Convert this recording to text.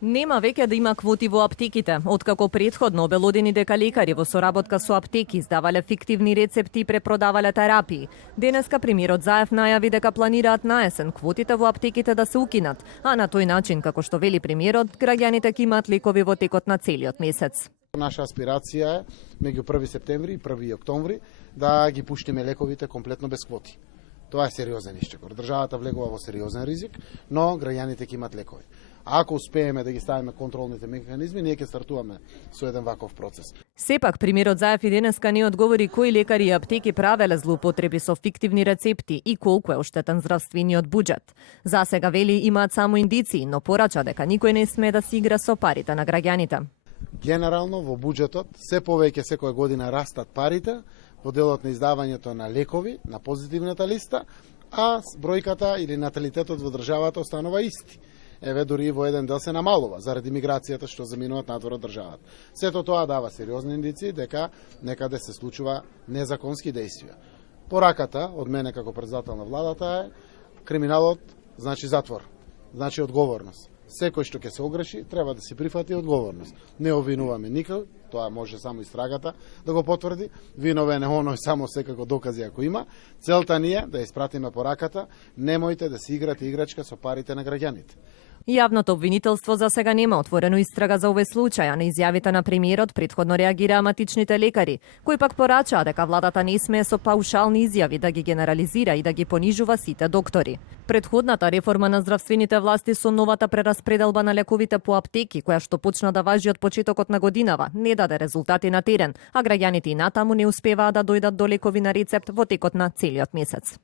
Нема веќе да има квоти во аптеките, откако претходно обелодени дека лекари во соработка со аптеки издавале фиктивни рецепти и препродавале терапии. Денеска премиерот Заев најави дека планираат на есен квотите во аптеките да се укинат, а на тој начин, како што вели премиерот, граѓаните ќе имаат лекови во текот на целиот месец. Наша аспирација е меѓу 1 септември и 1 октомври да ги пуштиме лековите комплетно без квоти. Тоа е сериозен ишчекор. Државата влегува во сериозен ризик, но граѓаните ќе имат лекови. Ако успееме да ги ставиме контролните механизми, ние ќе стартуваме со еден ваков процес. Сепак, премиерот Заев и денеска не одговори кои лекари и аптеки правеле злоупотреби со фиктивни рецепти и колку е оштетен здравствениот буџет. За сега вели имаат само индиции, но порача дека никој не сме да си игра со парите на граѓаните. Генерално во буџетот се повеќе секоја година растат парите во делот на издавањето на лекови на позитивната листа, а бројката или наталитетот во државата останува исти. Еве дури во еден дел се намалува заради миграцијата што заминуваат надвор од државата. Сето тоа дава сериозни индиции дека некаде се случува незаконски дејствија. Пораката од мене како председател на владата е криминалот значи затвор, значи одговорност. Секој што ќе се огреши треба да си прифати одговорност. Не обвинуваме никој, тоа може само истрагата да го потврди. Виновен е оној само секако докази ако има. Целта ни е да испратиме пораката, немојте да си играте играчка со парите на граѓаните. Јавното обвинителство за сега нема отворено истрага за овој случај, а на изјавите на премиерот претходно реагираа матичните лекари, кои пак порачаа дека владата не смее со паушални изјави да ги генерализира и да ги понижува сите доктори. Предходната реформа на здравствените власти со новата прераспределба на лековите по аптеки, која што почна да важи од почетокот на годинава, не даде резултати на терен, а граѓаните и натаму не успеваа да дојдат до лекови на рецепт во текот на целиот месец.